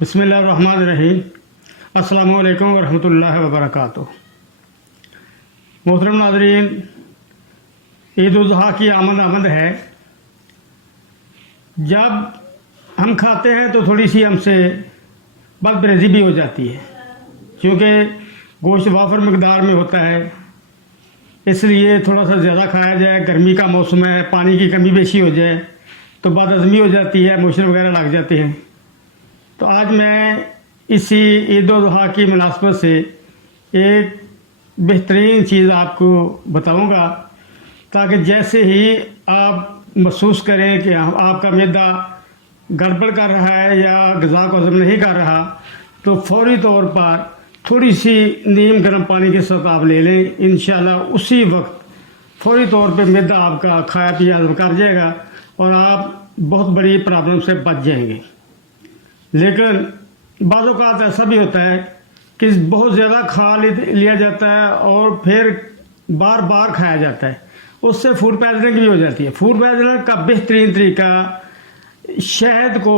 بسم اللہ الرحمن الرحیم۔ السلام علیکم ورحمۃ اللہ وبرکاتہ۔ محترم ناظرین، عید الاضحیٰ کی آمد ہے۔ جب ہم کھاتے ہیں تو تھوڑی سی ہم سے بد پرہیزی بھی ہو جاتی ہے، کیونکہ گوشت وافر مقدار میں ہوتا ہے، اس لیے تھوڑا سا زیادہ کھایا جائے۔ گرمی کا موسم ہے، پانی کی کمی بیشی ہو جائے تو بد ہضمی ہو جاتی ہے، موشن وغیرہ لگ جاتے ہیں۔ تو آج میں اسی عید الاضحیٰ کی مناسبت سے ایک بہترین چیز آپ کو بتاؤں گا، تاکہ جیسے ہی آپ محسوس کریں کہ آپ کا معدہ گڑبڑ کر رہا ہے یا غذا کو ہضم نہیں کر رہا، تو فوری طور پر تھوڑی سی نیم گرم پانی کے ساتھ آپ لے لیں۔ انشاءاللہ اسی وقت فوری طور پہ معدہ آپ کا کھایا پیا ہضم کر جائے گا اور آپ بہت بڑی پرابلم سے بچ جائیں گے۔ لیکن بعض اوقات ایسا بھی ہوتا ہے کہ بہت زیادہ کھا لیا جاتا ہے اور پھر بار بار کھایا جاتا ہے، اس سے فوڈ پوائزننگ بھی ہو جاتی ہے۔ فوڈ پوائزننگ کا بہترین طریقہ، شہد کو،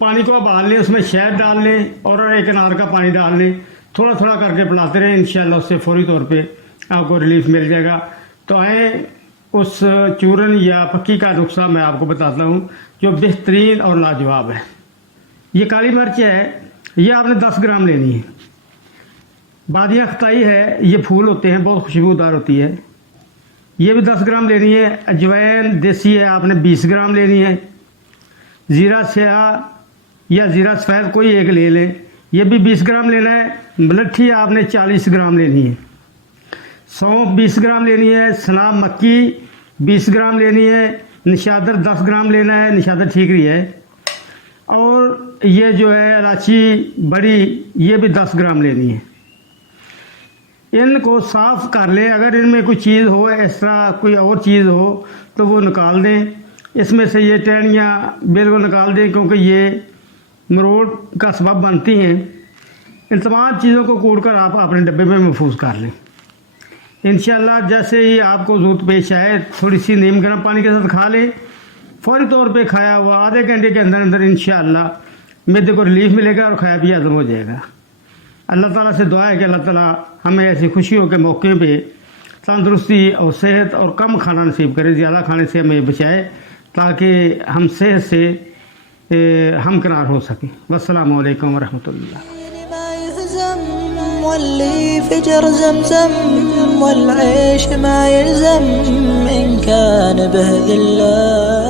پانی کو ابال لیں، اس میں شہد ڈال لیں اور ایک انار کا پانی ڈال لیں، تھوڑا تھوڑا کر کے پلاتے رہیں، انشاءاللہ اس سے فوری طور پہ آپ کو ریلیف مل جائے گا۔ تو آئیں اس چورن یا پکی کا نسخہ میں آپ کو بتاتا ہوں جو بہترین اور لاجواب ہے۔ یہ کالی مرچ ہے، یہ آپ نے 10 گرام لینی ہے۔ بادیاں خطائی ہے، یہ پھول ہوتے ہیں، بہت خوشبودار ہوتی ہے، یہ بھی 10 گرام لینی ہے۔ اجوائن دیسی ہے، آپ نے 20 گرام لینی ہے۔ زیرہ سیاہ یا زیرہ سفید کوئی ایک لے لیں، یہ بھی 20 گرام لینا ہے۔ ملٹھی آپ نے 40 گرام لینی ہے۔ سونف 20 گرام لینی ہے۔ سناب مکی 20 گرام لینی ہے۔ نشادر 10 گرام لینا ہے، نشادر ٹھیک رہی ہے۔ اور یہ جو ہے الائچی بڑی، یہ بھی 10 گرام لینی ہے۔ ان کو صاف کر لیں، اگر ان میں کوئی چیز ہو، اس طرح کوئی اور چیز ہو تو وہ نکال دیں۔ اس میں سے یہ ٹہنیاں بالکل نکال دیں، کیونکہ یہ مروڑ کا سبب بنتی ہیں۔ ان تمام چیزوں کو کوٹ کر آپ اپنے ڈبے میں محفوظ کر لیں۔ انشاءاللہ جیسے ہی آپ کو ضرورت پیش آئے، تھوڑی سی نیم گرم پانی کے ساتھ کھا لیں، فوری طور پہ کھایا ہوا آدھے گھنٹے کے اندر اندر انشاءاللہ معدے کو ریلیف ملے گا اور کھایا پیا ہضم ہو جائے گا۔ اللہ تعالیٰ سے دعا ہے کہ اللہ تعالیٰ ہمیں ایسی خوشیوں کے موقع پہ تندرستی اور صحت اور کم کھانا نصیب کرے، زیادہ کھانے سے ہمیں بچائے، تاکہ ہم صحت سے ہمکنار ہو سکیں۔ والسلام علیکم ورحمۃ اللہ۔ واللي فجر زمزم والعيش ما يلزم إن كان به ذلة